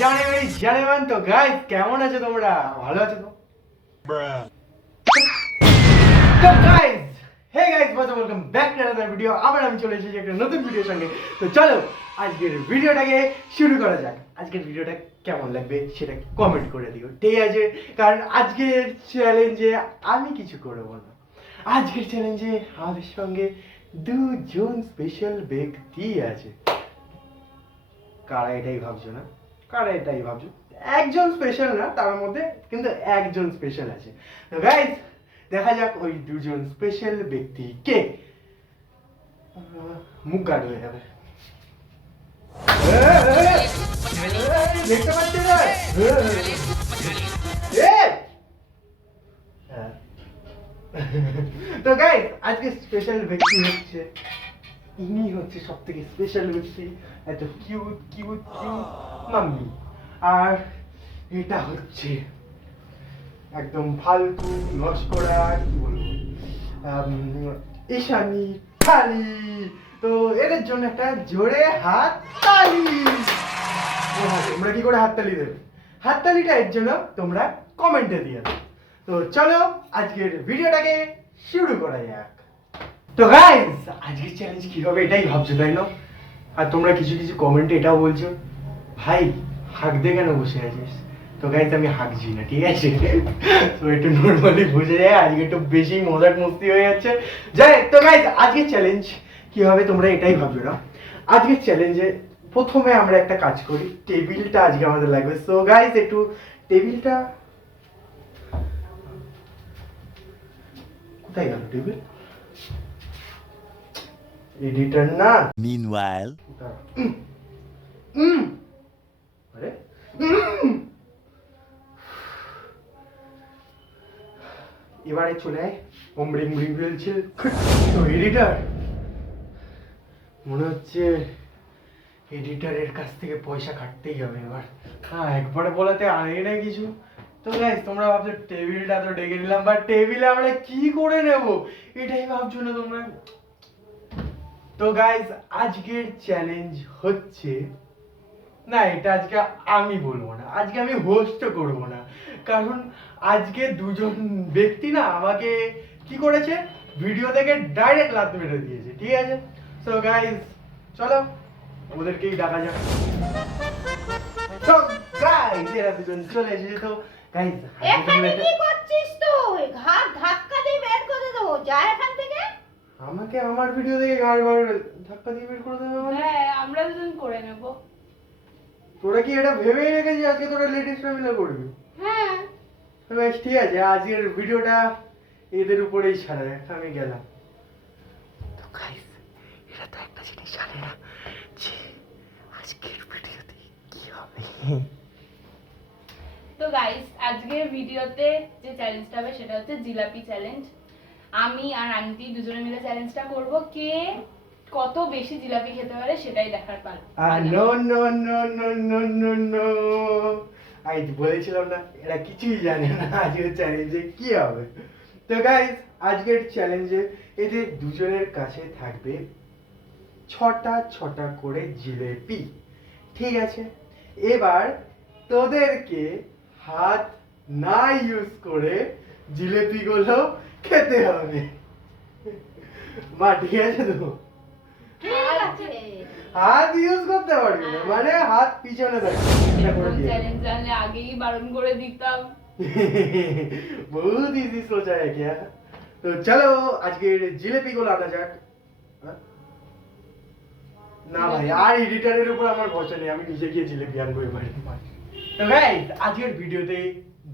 জানেমান তো গাইস, কেমন আছো তোমরা? ভালো আছো তো? তো guys, hey guys, welcome back to another video. আবার আমি চলে এসেছি একটা নতুন ভিডিওর সঙ্গে। তো চলো আজকের ভিডিওটাকে শুরু করা যাক। আজকের ভিডিওটা কেমন লাগবে সেটা কমেন্ট করে দিও, ঠিক আছে? কারণ আজকের চ্যালেঞ্জে আমি কিছু করবো না। আজকের চ্যালেঞ্জে আমাদের সঙ্গে দুজন স্পেশাল ব্যক্তি আছে। কারা এটাই ভাবছো না? কারা এটাই ভাবছো? একজন স্পেশাল না, তার মধ্যে কিন্তু একজন স্পেশাল আছে। তো গাইস, দেখা যাক ওই দুজন স্পেশাল ব্যক্তি কে। মুখ গার্ড হয়ে যাবে। দেখতে পাচ্ছি না? তো গাইস, আজকে স্পেশাল ব্যক্তি হচ্ছে, ইনি হচ্ছে সব থেকে স্পেশাল ব্যক্তি, এত কিউট কিউট কিউট মাম্মি। আর এটা হচ্ছে একদম ফালতু লস্করা, কি বলবো, ঈশানী খালি। তো এদের জন্য একটা জোরে হাত তালি। তোমরা কি করে হাততালি দেবে? হাততালিটা এর জন্য তোমরা কমেন্টে দিয়ে দাও। তো চলো আজকের ভিডিওটাকে শুরু করা যাক। তো গাইস, আজকের চ্যালেঞ্জ কি হবে এটাই ভাবছো, তাই না? আর তোমরা কিছু কিছু কমেন্টে এটাও বলছো, ভাই হাঁকতে কেন বসে আছিস? তো গাইস, আমি হাঁকছি না, ঠিক আছে? তো একটু নর্মালি বুঝে যায়, আজকে একটু বেশি মজাক মস্তি হয়ে যাচ্ছে। যাই, তো গাইস আজকের চ্যালেঞ্জ কি হবে তোমরা এটাই ভাবছো না? আজকের চ্যালেঞ্জে প্রথমে আমরা একটা কাজ করি, টেবিলটা আজকে আমাদের লাগবে। সো গাইস, একটু টেবিলটা কোথায় গেল? টেবিল এডিটর না। Meanwhile, আরে এবারে চলে আয়, অমরিং মরিং বলছে। তো এডিটর, মনে হচ্ছে এডিটরের কাছ থেকে পয়সা কাটতেই হবে এবার। হ্যাঁ, একবারে বলাতে আনে না কিছু। তো গাইস, তোমরা ভাবছো টেবিলটা তো ডেকে নিলাম, বাট টেবিলে আমরা কি করে নেব এটাই ভাবছো না তোমরা? তো গাইস, আজকের চ্যালেঞ্জ হচ্ছে, না এটা আজকে আমি বলবো না, আজকে আমি হোস্টও করবো না। কারণ আজকে দুজন ব্যক্তি না আমাকে কি করেছে, ভিডিও থেকে ডাইরেক্ট লাত মেরে দিয়েছে, ঠিক আছে? সো গাইস, চলো ওদেরকেই ডাকা যাক। তো গাইস, এরা দুজন চলে এসেছে। তো গাইস, এখানে কি করছিস তুই? ঘাট ধাক্কা দিয়ে বের করে দেবো, যা এখান থেকে। আমাকে আমার ভিডিও থেকে ঘাড় ধাক্কা দিয়ে বের করে দেবে মানে? হ্যাঁ, আমরা দুজন করে নেব। তোরা কি এটা ভেবেই রেখেছিস আজকে তোরা লেডিস ফ্যামিলি করবি? হ্যাঁ। তো বেশ, ঠিক আছে, আজকের ভিডিওটা এদের উপরেই ছাড়া যাক। আমি গেলাম। তো গাইস, এরা তো একটা জিনিস জানে না যে আজকের ভিডিওতে কি হবে। তো গাইস, আজকের ভিডিওতে যে চ্যালেঞ্জটা হবে সেটা হচ্ছে জিলাপি চ্যালেঞ্জ। আমি আর আন্টি দুজনে মিলে চ্যালেঞ্জটা করব, কে কত বেশি জিলাপি খেতে পারে সেটাই দেখার পালা। No no no no no no no, আমি বলেছিলাম না এরা কিছুই জানে না আজকের চ্যালেঞ্জে কি হবে। তো গাইস, আজকের চ্যালেঞ্জে এদের দুজনের কাছে থাকবে 6টা 6টা করে জিলেপি, ঠিক আছে? এবার তোদেরকে হাত না ইউজ করে জিলেপিগুলো খেতে হবে। মা, ঠিক আছে তো? ঠিক আছে। হাত ইউজ করতে পারবি না মানে হাত পিছনে থাকবে। চ্যালেঞ্জ জানলে আগেই বারণ করে দিতাম। बहुत इजी सोचा है क्या? तो चलो আজকে জিলেপি গুলো আনা যাক। না ভাই, আর এডিটরের উপর আমার ভরসা নেই, আমি নিজে গিয়ে জিলেপি আনবো এবারে। তো গাইস, আজকের ভিডিওতে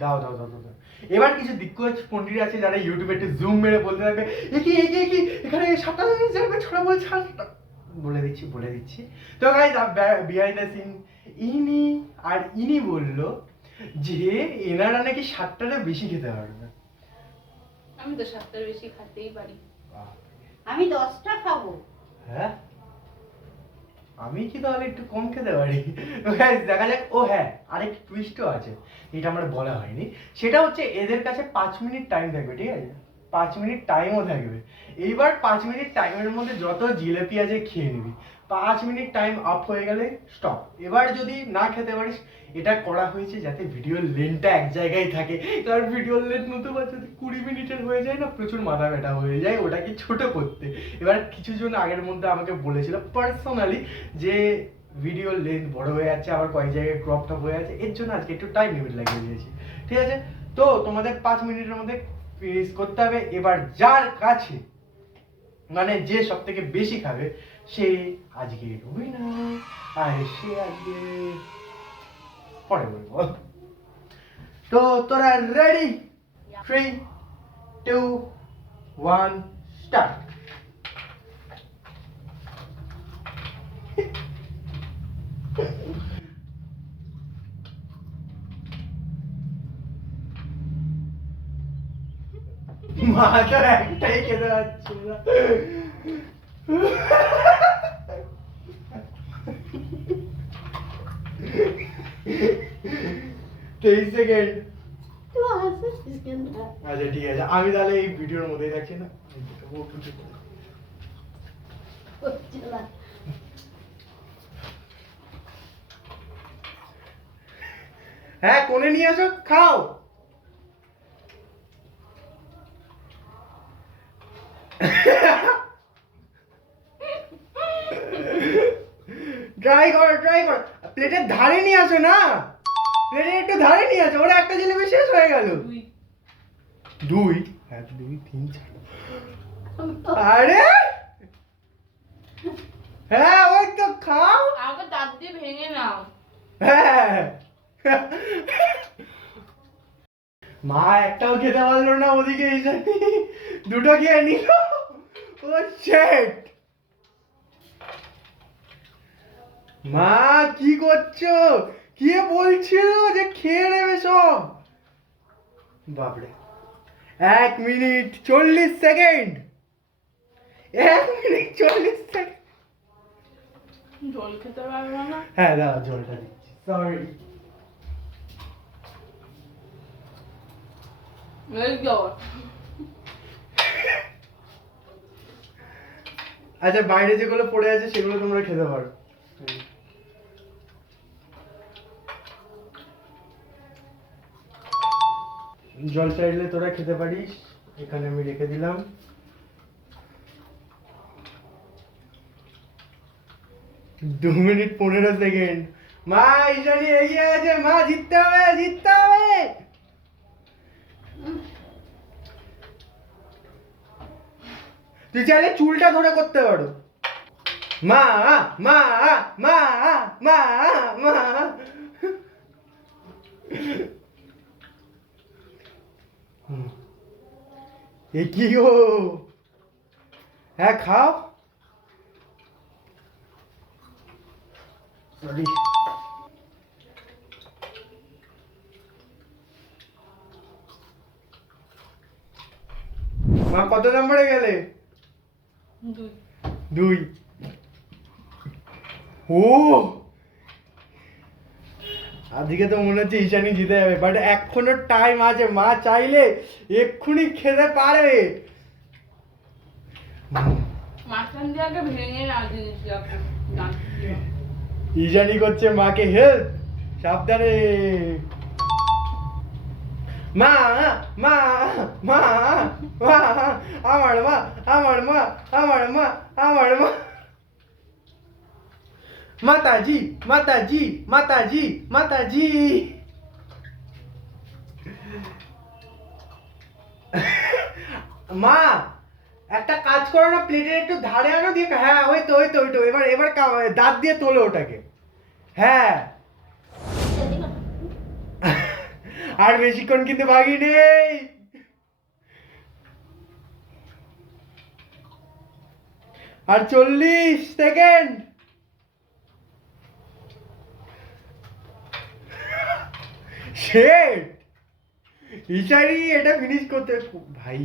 দাও দাও দাও দাও। এবার কিছু দিগ্গজ পণ্ডিত আছে যারা ইউটিউবে একটু জুম মেরে বলতে থাকবে, কি এখানে 7টা জিলেপি ছড়া বলছে, বলে দিচ্ছি। তো গাইস, বিহাইন্ড দ্য সিন, ইনি বললো যে এনারা নাকি 7টারে বেশি খেতে পারবে না। আমি তো 7টার বেশি খেতেই পারি। আমি 10টা খাবো। হ্যাঁ, আমি কি তাহলে একটু কম খেতে পারি? গাইস, দেখা যাক। ও হ্যাঁ, আরেক টুইস্টও আছে, এটা আমার বলা হয়নি। সেটা হচ্ছে এদের কাছে 5 মিনিট টাইম থাকবে, ঠিক আছে? 5 মিনিট টাইমও থাকবে। এইবার 5 মিনিট টাইমের মধ্যে যত জিলেপি আছে খেয়ে নিবি। 5 মিনিট টাইম আপ হয়ে গেলে স্টপ। এবার যদি না খেতে পারিস, এটা করা হয়েছে যাতে ভিডিওর লেন্থটা এক জায়গায় থাকে, কারণ ভিডিওর লেন্থ নতুবা যদি 20 মিনিটের হয়ে যায় না, প্রচুর মাথা ব্যথা হয়ে যায় ওটাকে ছোট করতে। এবার কিছু জন আগের মধ্যে আমাকে বলেছিল পার্সোনালি যে ভিডিওর লেন্থ বড় হয়ে যাচ্ছে, আবার কয়েক জায়গায় ক্রপ টপ হয়ে যাচ্ছে, এর জন্য আজকে একটু টাইম লিমিট লাগিয়ে দিয়েছি। ঠিক আছে, তো তোমাদের 5 মিনিটের মধ্যে ফিনিশ করতে হবে। এবার যার কাছে মানে যে সব থেকে বেশি খাবে সে আজকে উইনার, আর সে আজকে পরে বলবো। তো তোরা রেডি? 3, 2, 1 স্টার্ট। মা তো একটাই খেতে পারছি না। 23 সেকেন্ড। তুই হাসছিস কেন? আচ্ছা ঠিক আছে, আমি তাহলে এই ভিডিওর মধ্যেই থাকছি না। হচ্ছে না। হ্যাঁ, কোণে নিয়ে আসো, খাও। ট্রাই কর, ট্রাই কর। প্লেটের ধারে নিয়ে আসো না, প্লেটের একটু ধারে নিয়ে আসো। ওরা একটা জিনিস শেষ হয়ে গেল। 2, 1, 2, 3, 4। আরে হ্যাঁ, ওই তো খাও। আগে দাঁত দিয়ে ভেঙে নাও। হ্যাঁ, মা একটাও খেতে পারলো না, ওদিকে এসে দুটো খেয়ে নিল। ও শিট। মা কি করছো? কে বলছিল যে খেয়ে নেবে সব? বাপরে, 1 মিনিট 40 সেকেন্ড। 1 minute 40 second. জল খেতে পারবে না। হ্যাঁ দাঁড়া, জলটা দিচ্ছি, সরি। এই জল। আচ্ছা, বাইরে যেগুলো পড়ে আছে সেগুলো তোমরা খেতে পারো। জল চাইলে তোরা খেতে পারিস, এখানে আমি রেখে দিলাম। দু মিনিট 15 সেকেন্ড। মা ঈশানী এগিয়ে আছে, মা জিততে হবে, জিততে হবে। তুই চাইলে চুলটা ধরে করতে পারো। মা মা মা মা মা। এ কি গো? হ্যাঁ খাও। সরি। মা কত নম্বরে গেলে? 2। 2। ও আজকে তো মনে হচ্ছে ঈশানী জিতে যাবে, বাট এখনো টাইম আছে। মা চাইলে এক্ষুনি খেতে পারবে। মাঝখান দিয়ে আগে ভেঙে নাও জিনিসটাকে। দাঁত দিয়ে। ঈশানী করছে মাকে হেল্প। সাবধানে। মা মা মা মা, আমার মা, আমার মা, আমার মা, আমার মা। মাতাজি, মাতাজি, মাতাজি, মাতাজি। মা একটা কাজ করো না, প্লেটের একটু ধারে আনো দিয়ে। হ্যাঁ ওই তো, ওই তো, ওই তো। এবার এবার দাঁত দিয়ে তোলো ওটাকে। হ্যাঁ, আর বেশিক্ষণ কিন্তু বাকি নেই। আর 40 সেকেন্ড। শেট, ঈশানী এটা ফিনিশ করতে। ভাই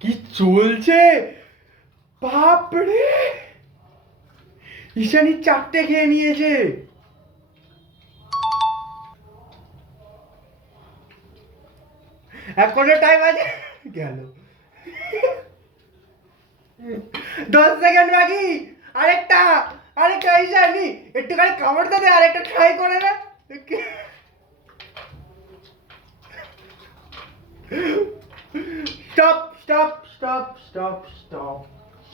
কি চলছে বাপরে! ঈশানী 4টে খেয়ে নিয়েছে। এখনো টাইম আছে, গেল। 10 সেকেন্ড বাকি, আরেকটা। আরে কাই জানি একটুখানি কামড়টা দে আর একটা ট্রাই করে না stop stop stop stop stop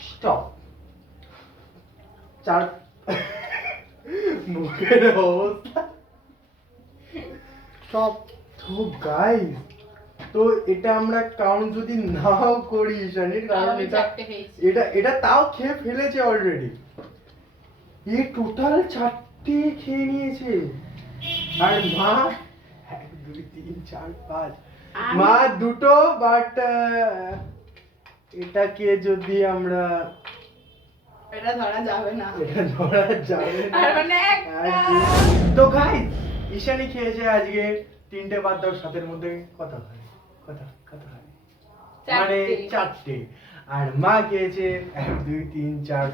stop চার মুখের অবস্থা স্টপ তো গাইস তো এটা আমরা কাউন্ট যদি নাও করি জানিস কারণ আমি এটা চারটে খেয়েছি। এটা এটা তাও খেয়ে ফেলেছে অলরেডি এই টোটাল 4টে খেয়ে নিয়েছে আর মা 1 2 3 4 5 মা দুটো বাট এটাকে যদি আমরা এটা ধরা যাবে না এটা ধরা যাবে না আর মানে একটা তো গাইস ঈশানী খেয়েছে আজকে 3টে বাদ দাও 7-এর মধ্যে কত হয় কত হয় মানে 4টে আর মা খেয়েছে 1 2 3 4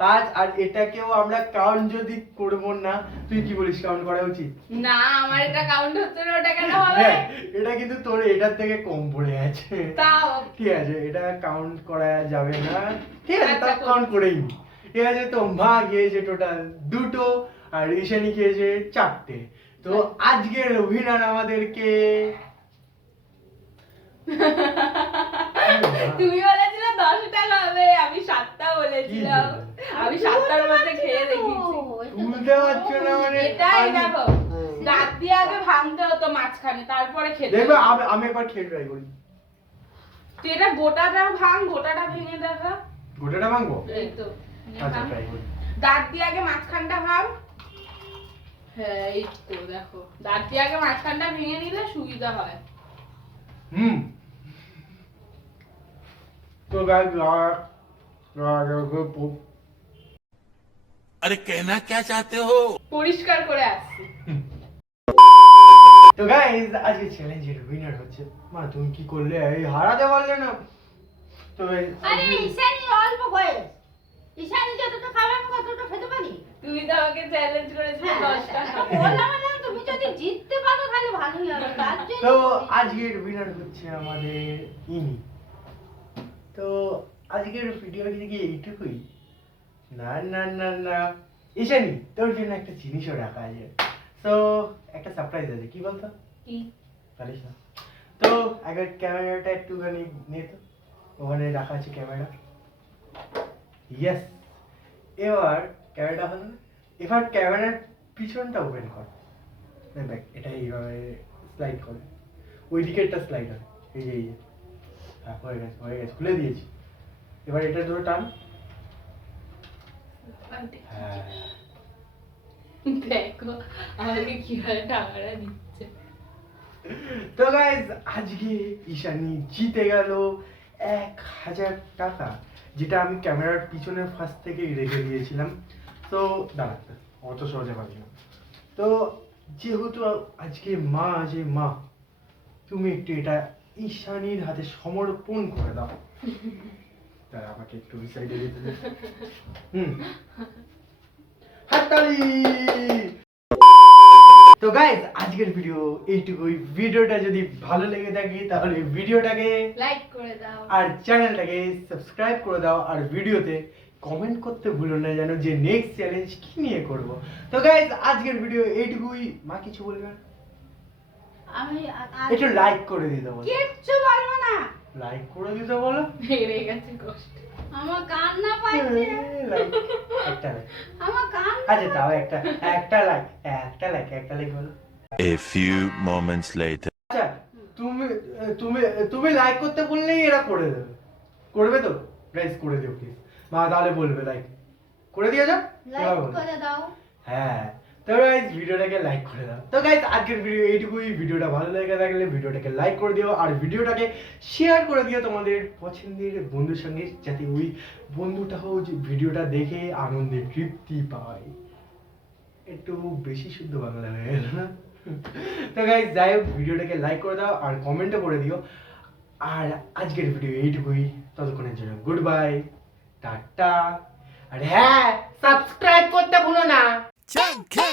5 আর এটাকেও আমরা কাউন্ট যদি করব না তুই কি বলিস কাউন্ট করা উচিত না আমার এটা কাউন্ট হচ্ছে না ওটা কেন হবে হ্যাঁ, এটা কিন্তু তোর এটার থেকে কম পড়ে আছে তাও ঠিক আছে এটা কাউন্ট করা যাবে না ঠিক আছে আচ্ছা, তা কাউন্ট করেই নি ঠিক আছে তো মা খেয়েছে টোটাল 2টো আর ঈশানী খেয়েছে 4টে তো আজকের উইনার আমাদেরকে তুমি বলেছিলে 10টা হবে আমি 7টা বলেছিলাম আমি 7টার মধ্যে খেয়ে দেখেছি তুলতে পারছো না মানে এটাই দেখো দাঁত দিয়ে আগে ভাঙতে হতো মাঝখানে তারপরে খেতে দেখবে হতো। আমি একবার খেয়ে ট্রাই করি তুই এটা গোটাটা ভাঙ গোটাটা ভেঙে দেখা গোটাটা ভাঙবো এই তো নিয়ে আচ্ছা ভাঙ। ট্রাই করি দাঁত দিয়ে আগে মাঝখানটা ভাঙ হ্যাঁ এই তো দেখো দাঁত দিয়ে আগে মাঝখানটা ভেঙে নিলে সুবিধা হয় তো গাইস अरे कहना क्या चाहते हो পরিষ্কার করে আসছি তো গাইস আজকে চ্যালেঞ্জের উইনার হচ্ছে মা তুমি কি করলে এই হারাতে পারলে না তো guys, আরে ঈশানী অল্প বয়স ঈশানী যতটা খাবে আমি ততটা খেতে পারি তুই তো আমাকে চ্যালেঞ্জ করেছিস 10টা খাবে। বললাম না তুমি যদি জিততে পারো তাহলে ভালোই হবে তার জন্য তো আজকের উইনার হচ্ছে আমাদের ইনি তো আজকের ভিডিও থেকে এইটুকুই না না না না ঈশানী তোর জন্য একটা জিনিসও রাখা আছে তো একটা সারপ্রাইজ আছে কি বলতো কি পারিস না তো আগে ক্যামেরাটা একটুখানি নে তো ওখানে রাখা আছে ক্যামেরা ইয়েস এবার ক্যামেরাটা হলো না এবার ক্যামেরার পিছনটা ওপেন কর দেখ এটা এইভাবে স্লাইড করে ওই দিকেরটা স্লাইড হয় এই যে হ্যাঁ হয়ে গেছে খুলে দিয়েছি এবার এটা ধরে টান হ্যাঁ দেখো আমাকে কিভাবে টাকাটা দিচ্ছে তো গাইজ আজকে ঈশানী জিতে গেল 1000 টাকা যেটা আমি ক্যামেরার পিছনের ফাঁস থেকেই রেখে দিয়েছিলাম তো দাঁড়া অত সহজে পারছি না তো যেহেতু আজকে মা আছে মা তুমি একটু এটা ঈশানীর হাতে সমর্পণ করে দাও দাঁড়া আমাকে একটু সাইডে যেতে দে হাততালি তো গাইজ আজকের ভিডিও এইটুকুই ভিডিওটা যদি ভালো লেগে থাকে তাহলে ভিডিওটাকে লাইক করে দাও আর চ্যানেলটাকে সাবস্ক্রাইব করে দাও আর ভিডিওতে কমেন্ট করতে ভুলো না যেন যে নেক্সট চ্যালেঞ্জ কি নিয়ে করব তো গাইজ আজকের ভিডিও এইটুকুই মা কিছু বলবে না আমি একটু লাইক করে দিতে বলো কিচ্ছু বলবো না লাইক করে দিতে বলো হেরে গেছে কষ্ট আমার কান্না পাচ্ছে Like, একটা লাইক আমার কান্না আচ্ছা তাও একটা লাইক বলো A few moments later আচ্ছা তুমি তুমি তুমি লাইক করতে বললেই এরা করে দেবে করবে তো গাইস করে দিও প্লিজ মা তাহলে বলবে লাইক করে দিও যা লাইক করে দাও হ্যাঁ তো গাইস ভিডিওটাকে লাইক করে দাও তো গাইস আজকের ভিডিও এইটুকুই ভিডিওটা ভালো লেগে থাকলে ভিডিওটাকে লাইক করে দিও আর ভিডিওটাকে শেয়ার করে দিও তোমাদের পছন্দের বন্ধুর সঙ্গে যাতে ওই বন্ধুটাও যে ভিডিওটা দেখে আনন্দে তৃপ্তি পায় একটু বেশি শুদ্ধ বাংলা হয়ে গেল না তো গাইস যাই হোক ভিডিওটাকে লাইক করে দাও আর কমেন্টও করে দিও আর আজকের ভিডিও এইটুকুই ততক্ষণের জন্য গুড বাই টাটা আর হ্যাঁ সাবস্ক্রাইব করতে ভুলো না Chunky